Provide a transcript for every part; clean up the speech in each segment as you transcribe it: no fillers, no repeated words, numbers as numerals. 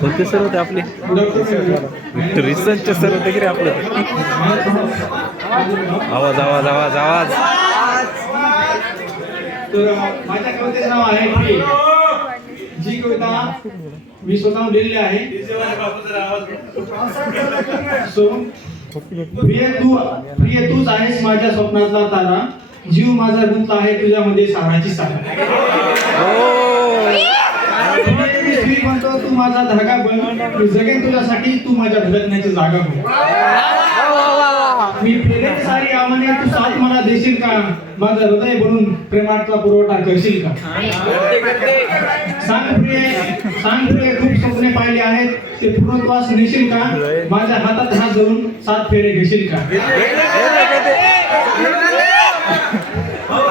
कोणते सर होते आपले? रिसर्चचे सर होते की रे आपलं? आवाज आवाज आवाज आवाज. तर माझ्या कवितेचं नाव आहे जी कविता मी स्वतः लिहिलेली आहे. सो प्रिय तूच आहेस माझ्या स्वप्नातला तारा, जीव माझा गुंतला आहे तुझ्यामध्ये साराची सारा. म्हणतो तू माझा धागा बन, जगेन तुझ्यासाठी, तू माझ्या भटकण्याची जागा बन. मी प्रेम सारी आव्हाने तू साथ मला देशील का, माझं हृदय बनून प्रेमाचा पुरवठा करशील का. सांग प्रिय खूप स्वप्ने पाहिले आहेत, ते पूर्णत्वास नेशील का, माझ्या हातात हात धरून 7 फेरे घेशील का.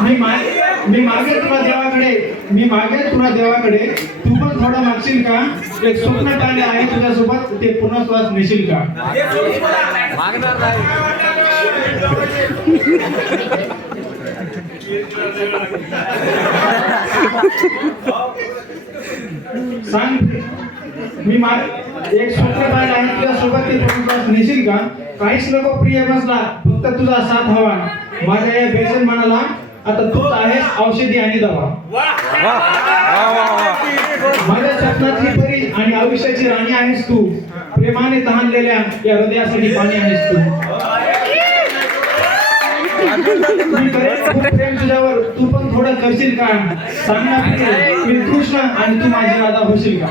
मी मागे तुला देवाकडे, तू पण थोडं मागशील का, एक स्वप्न पाहिले आहे तुझ्यासोबत, ते पूर्णत्वास नेशील का. सांग एक स्वप्न पाहिलं आहे तुझ्यासोबत, ते पूर्णत्वास नेशील का. काहीच नको प्रिय बसला, फक्त तुझा साथ हवा, माझ्या या बेचैन मनाला आता तूच आहेस औषधी आणि दवा. माझ्या स्वप्नातली परी आणि आयुष्याची राणी आहेस तू, प्रेमाने तहानलेल्या या हृदयासाठी पाणी आहेस तू. खूप प्रेम तुझ्यावर, तू पण थोडं करशील का, सांग ना मी कृष्ण आणि तू माझी राधा होशील का.